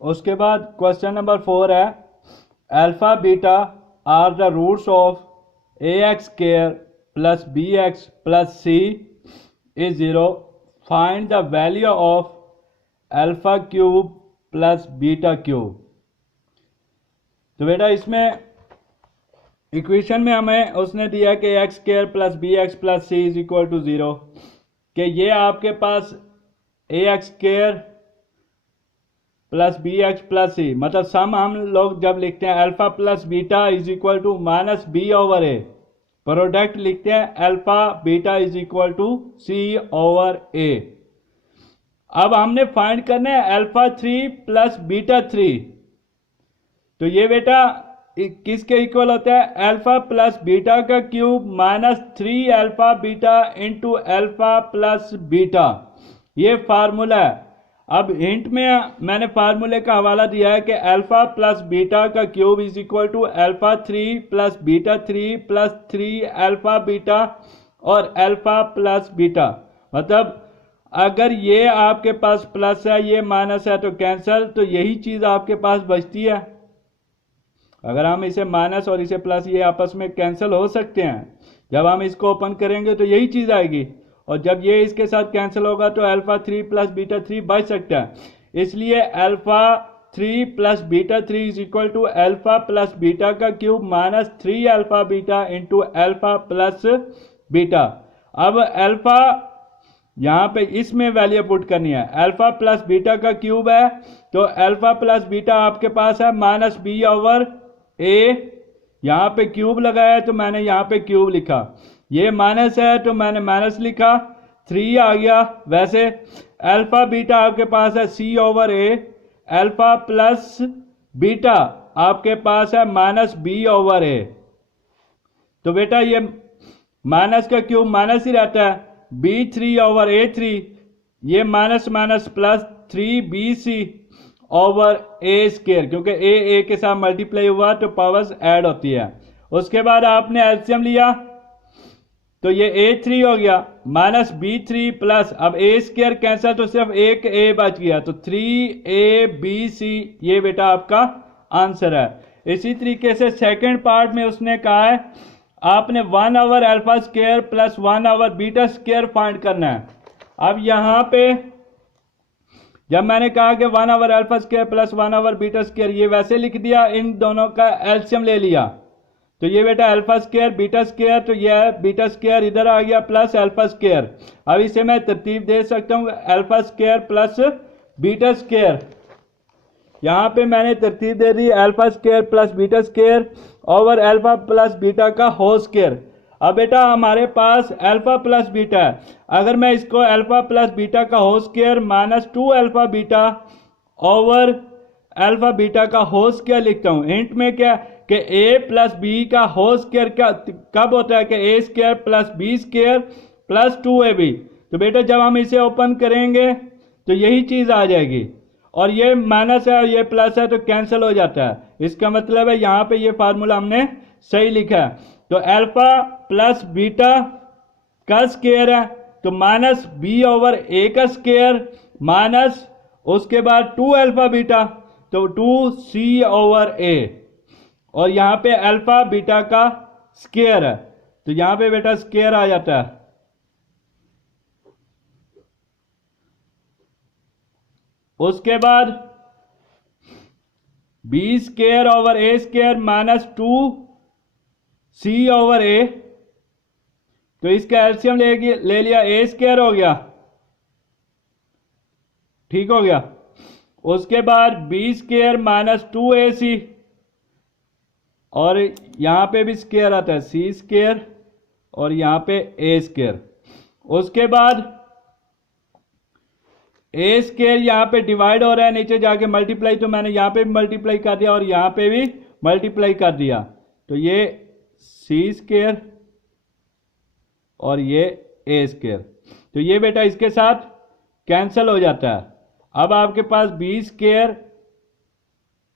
उसके बाद question number 4 है alpha beta are the roots of A X square plus B X plus C is 0, find the value of alpha cube plus beta cube. तो बेटा इसमें equation में हमें उसने दिया कि X square plus B X plus C is equal to 0, कि ये आपके पास A X square plus B X plus C, मतलब सम हम लोग जब लिखते हैं alpha plus beta is equal to minus B over A, product लिखते हैं alpha beta is equal to C over A. अब हमने फाइंड करना है अल्फा 3 प्लस बीटा 3। तो ये बेटा किसके इक्वल होता है? अल्फा प्लस बीटा का cube minus 3 alpha beta into alpha plus beta, ये फार्मूला है। अब हिंट में मैंने फार्मूले का हवाला दिया है कि अल्फा प्लस बीटा का cube is equal to alpha 3 plus beta 3 plus 3 alpha beta और अल्फा प्लस बीटा। मतलब अगर ये आपके पास प्लस है ये माइनस है तो कैंसल, तो यही चीज आपके पास बचती है। अगर हम इसे माइनस और इसे प्लस ये आपस में कैंसिल हो सकते हैं, जब हम इसको ओपन करेंगे तो यही चीज आएगी, और जब ये इसके साथ कैंसिल होगा तो अल्फा 3 प्लस बीटा 3 बच सकता है। इसलिए alpha 3 plus beta 3 is equal to alpha plus beta का cube minus 3 alpha beta into alpha plus beta. अब अल्फा यहां पे इसमें वैल्यू पुट करनी है, अल्फा प्लस बीटा का क्यूब है तो अल्फा प्लस बीटा आपके पास है माइनस बी ओवर ए, यहां पे क्यूब लगाया है तो मैंने यहां पे क्यूब लिखा, ये माइनस है तो मैंने माइनस लिखा, 3 आ गया। वैसे अल्फा बीटा आपके पास है सी ओवर ए, अल्फा प्लस बीटा आपके पास है माइनस बी ओवर ए। तो बेटा ये माइनस का क्यूब माइनस ही रहता है, b3 ओवर a3, ये minus minus plus 3bc over ए स्क्वायर, क्योंकि ए के साथ मल्टीप्लाई हुआ तो पावर्स ऐड होती है। उसके बाद आपने एलसीएम लिया तो ये a3 हो गया माइनस b3 प्लस, अब ए स्क्वायर कैंसिल तो सिर्फ एक a बच गया, तो 3abc ये बेटा आपका आंसर है। इसी तरीके से सेकंड पार्ट में उसने कहा है आपने 1 over alpha square plus 1 over beta square find करना है। अब यहां पे जब मैंने कहा कि 1 over alpha square plus 1 over beta square, ये वैसे लिख दिया, इन दोनों का एलसीएम ले लिया, तो ये बेटा अल्फा स्क्वायर बीटा स्क्वायर, तो ये है बीटा स्क्वायर इधर आ गया प्लस अल्फा स्क्वायर। अब इसे मैं तरतीब दे सकता हूं alpha square plus beta square, यहां पे मैंने तरतीब दे दी alpha square plus beta square over alpha plus beta का होल स्क्वायर। अब बेटा हमारे पास अल्फा प्लस बीटा है, अगर मैं इसको अल्फा प्लस बीटा का whole square minus 2 alpha beta over alpha beta का होल स्क्वायर लिखता हूं। हिंट में क्या कि ए प्लस बी का होल स्क्वायर कब होता है कि a square plus b square plus 2ab। तो बेटा जब हम इसे ओपन करेंगे तो यही चीज आ जाएगी, और ये माइनस है और ये प्लस है तो कैंसिल हो जाता है। इसका मतलब है यहां पे ये फार्मूला हमने सही लिखा है। तो अल्फा प्लस बीटा का स्क्वायर है तो माइनस बी ओवर ए का स्क्वायर माइनस उसके बाद 2 अल्फा बीटा तो 2c ओवर ए, और यहां पे अल्फा बीटा का स्क्वायर है तो यहां पे बेटा स्क्वायर आ जाता है। उसके बाद बी स्क्वायर ओवर ए स्क्वायर माइनस 2c ओवर ए, तो इसका एलसीएम ले लिया, ए स्क्वायर हो गया, ठीक हो गया। उसके बाद बी स्क्वायर माइनस 2ac, और यहां पे भी स्क्वायर आता है सी स्क्वायर और यहां पे ए स्क्वायर। उसके बाद ए स्क्वायर यहां पे डिवाइड हो रहा है, नीचे जाके मल्टीप्लाई, तो मैंने यहां पे भी मल्टीप्लाई कर दिया और यहां पे भी मल्टीप्लाई कर दिया, तो ये सी स्क्वायर और ये ए स्क्वायर, तो ये बेटा इसके साथ कैंसिल हो जाता है। अब आपके पास बी स्क्वायर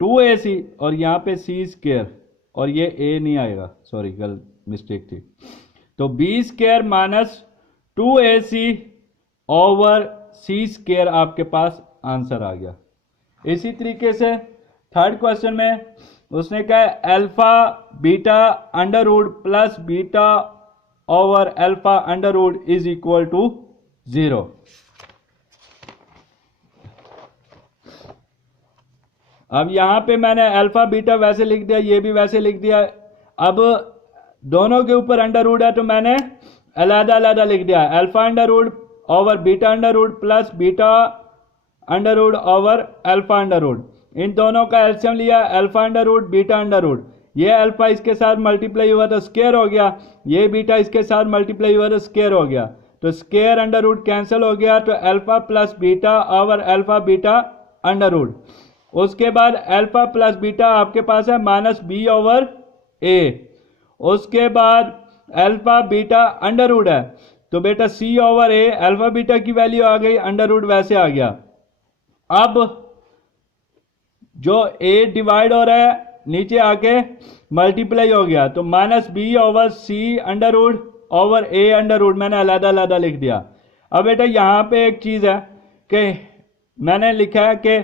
2ac और यहां पे सी स्क्वायर, और ये ए नहीं आएगा, सॉरी गलत मिस्टेक थी, तो b square minus 2ac over c square आपके पास आंसर आ गया। इसी तरीके से थर्ड क्वेश्चन में उसने कहा alpha beta under root plus beta over alpha under root is equal to 0। अब यहां पे मैंने अल्फा बीटा वैसे लिख दिया, ये भी वैसे लिख दिया। अब दोनों के ऊपर अंडर रूट है तो मैंने अलग अलग लिख दिया, alpha under root over beta under root plus beta under root over alpha under root. इन दोनों का एलसीएम लिया, alpha under root beta under root. ये अल्फा इसके साथ मल्टीप्लाई हुआ तो स्क्वायर हो गया, ये बीटा इसके साथ मल्टीप्लाई हुआ तो स्क्वायर हो गया, तो स्क्वायर अंडर रूट कैंसिल हो गया, तो alpha plus beta over alpha beta under root. उसके बाद अल्फा प्लस बीटा आपके पास है माइनस बी ओवर ए। उसके बाद अल्फा बीटा अंडर रूट है तो बेटा सी ओवर ए, अल्फा बीटा की वैल्यू आ गई, अंडर रूट वैसे आ गया। अब जो ए डिवाइड हो रहा है नीचे आके मल्टीप्लाई हो गया, तो माइनस बी ओवर सी अंडर रूट ओवर ए अंडर रूट मैंने अलग अलग लिख दिया। अब बेटा यहां पे एक चीज है कि मैंने लिखा है कि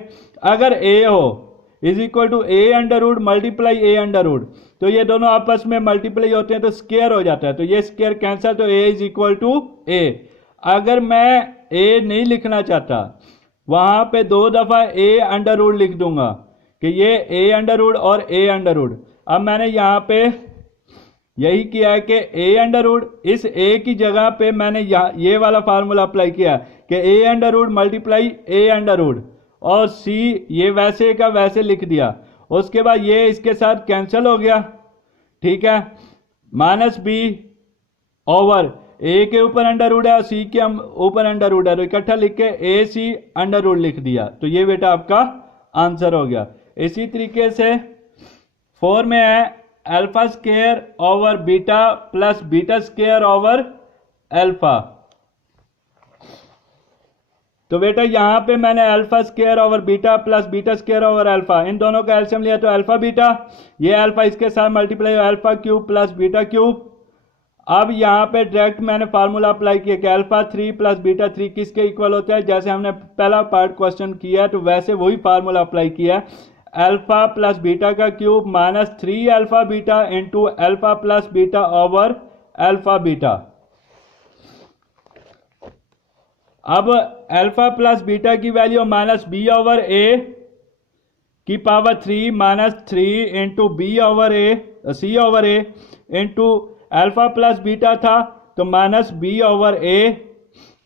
अगर ए हो is equal to a under root multiply a under root, तो ये दोनों आपस में मल्टीप्लाई होते हैं तो स्क्वायर हो जाता है, तो ये स्क्वायर कैंसिल, तो ए इज इक्वल टू ए। अगर मैं ए नहीं लिखना चाहता वहां पे दो दफा ए अंडर रूट लिख दूंगा कि ये ए अंडर रूट और ए अंडर रूट। अब मैंने यहां पे यही किया है कि ए अंडर रूट, इस ए की जगह पे मैंने ये वाला फार्मूला अप्लाई किया कि ए under root multiply a under root, और सी ये वैसे का वैसे लिख दिया। उसके बाद ये इसके साथ कैंसिल हो गया, ठीक है, माइनस बी ओवर ए के ऊपर अंडर रूट है और सी के ऊपर अंडर रूट है, तो इकट्ठा लिख के ए सी अंडर रूट लिख दिया, तो ये बेटा आपका आंसर हो गया। इसी तरीके से 4 में है alpha square over beta plus beta square over alpha. तो बेटा यहां पे मैंने alpha square over beta plus beta square over alpha, इन दोनों का एलसीएम लिया, तो अल्फा बीटा, ये अल्फा इसके साथ multiply alpha cube plus beta cube. अब यहां पे डायरेक्ट मैंने फार्मूला अप्लाई किया कि अल्फा 3 प्लस बीटा 3 किसके इक्वल होता है, जैसे हमने पहला पार्ट क्वेश्चन किया है तो वैसे वही फार्मूला अप्लाई किया, अल्फा प्लस बीटा का cube minus 3 alpha beta into alpha plus beta over alpha beta. अब अल्फा प्लस बीटा की value minus B over a की power 3 minus 3 into b over a c over a into alpha plus beta था तो minus B over a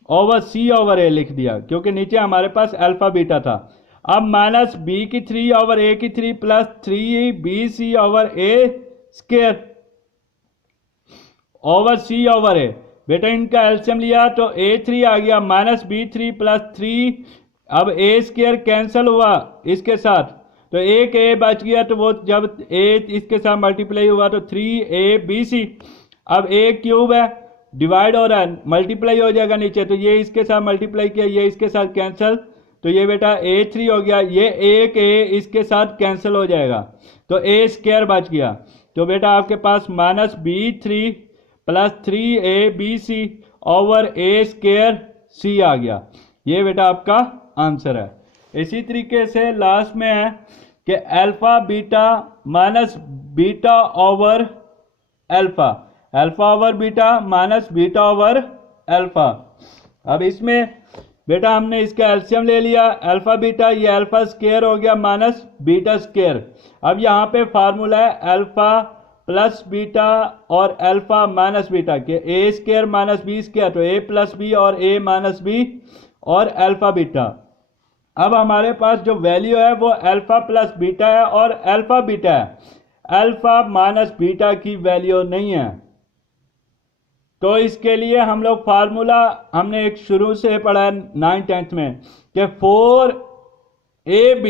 over c over a लिख दिया, क्योंकि नीचे हमारे पास अल्फा बीटा था। अब माइनस बी की 3 ओवर ए की 3 प्लस 3 बी सी ओवर ए स्क्वायर ओवर सी ओवर ए। बेटा इनका एलसीएम लिया तो a3 आ गया माइनस b3 प्लस 3, अब a स्क्वायर कैंसिल हुआ इसके साथ तो एक a बच गया, तो वो जब a इसके साथ मल्टीप्लाई हुआ तो 3abc। अब a क्यूब है डिवाइड हो रहा है मल्टीप्लाई हो जाएगा नीचे, तो ये इसके साथ मल्टीप्लाई किया, ये इसके साथ कैंसिल, तो ये बेटा a3 हो गया, ये एक a इसके साथ कैंसिल हो जाएगा तो a स्क्वायर बच गया। तो बेटा आपके पास minus b3 plus 3abc over ए स्क्वायर सी आ गया, ये बेटा आपका आंसर है। इसी तरीके से लास्ट में है कि alpha beta minus beta over alpha, alpha over beta minus beta over alpha. अब इसमें बेटा हमने इसका एलसीएम ले लिया, अल्फा बीटा, ये अल्फा स्क्वायर हो गया माइनस बीटा स्क्वायर। अब यहाँ पे फार्मूला है अल्फा प्लस बीटा और अल्फा माइनस बीटा के ए स्क्वायर माइनस बी स्क्वायर, तो ए प्लस बी और ए माइनस बी और अल्फा बीटा। अब हमारे पास जो वैल्यू है वो अल्फा प्लस बीटा है और अल्फा बीटा है, अल्फा माइनस बीटा की वैल्यू नहीं है। तो इसके लिए हम लोग फार्मूला हमने एक शुरू से पढ़ा है 9th-10th में कि 4ab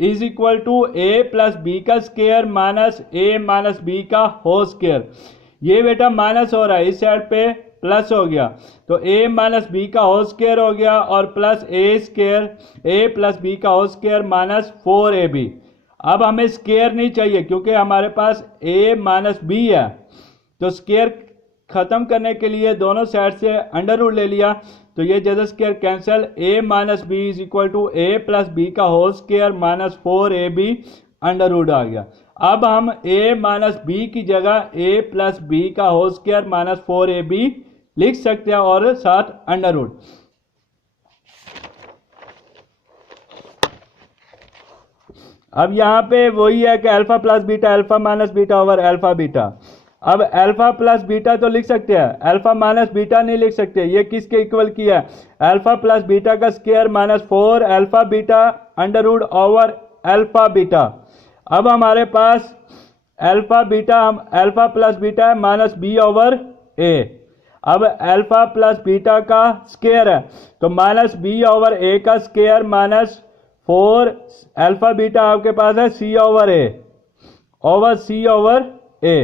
is equal to A plus B का square minus A minus B का होल स्क्वायर। ये बेटा माइनस हो रहा है, इस साइड पे प्लस हो गया तो ए माइनस बी का होल स्क्वायर हो गया और प्लस ए स्क्वायर ए प्लस बी का होल स्क्वायर माइनस 4ab। अब हमें स्क्वायर नहीं चाहिए क्योंकि हमारे पास ए माइनस बी है, तो स्क्वायर खत्म करने के लिए दोनों साइड से अंडर रूट ले लिया, तो ये जैसे square cancel, a minus b is equal to a plus B का whole square minus 4ab under root आ गया। अब हम a माइनस बी की जगह a प्लस बी का होल स्क्वायर माइनस 4ab लिख सकते हैं और साथ अंडर रूट। अब यहाँ पे वही है कि alpha plus beta alpha minus beta over alpha beta. अब अल्फा प्लस बीटा तो लिख सकते हैं, अल्फा माइनस बीटा नहीं लिख सकते। ये किसके इक्वल किया है? अल्फा प्लस बीटा का square minus 4 alpha beta under root over alpha beta. अब हमारे पास अल्फा प्लस बीटा है माइनस बी ओवर ए। अब अल्फा प्लस बीटा का स्क्वायर है तो माइनस बी ओवर ए का स्क्वायर माइनस 4 अल्फा बीटा आपके पास है सी ओवर ए।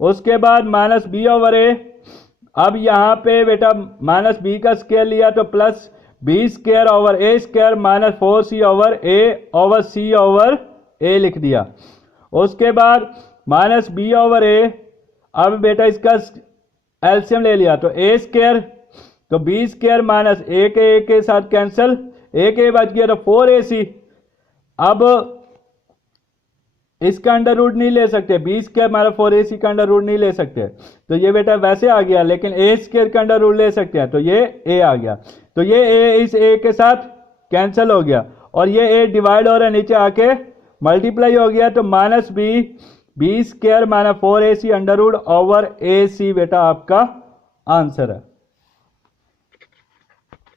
उसके बाद माइनस बी ओवर ए। अब यहाँ पे बेटा माइनस बी का स्क्वायर लिया तो plus b square over A square minus 4c over c over a लिख दिया। उसके बाद माइनस बी ओवर ए। अब बेटा इसका एलसीएम ले लिया तो ए स्क्वायर तो बी स्क्वायर माइनस ए के साथ कैंसिल, ए के बच गया तो 4ac। अब इसका अंडर रूट नहीं ले सकते, बी स्क्वायर माइनस 4ac का अंडर रूट नहीं ले सकते, तो ये बेटा वैसे आ गया। लेकिन ए स्क्वायर का अंडर रूट ले सकते हैं तो ये ए आ गया। तो ये ए इस ए के साथ कैंसिल हो गया और ये ए डिवाइड हो रहा है, नीचे आके मल्टीप्लाई हो गया तो minus B square minus 4ac under root over ac बेटा आपका आंसर है।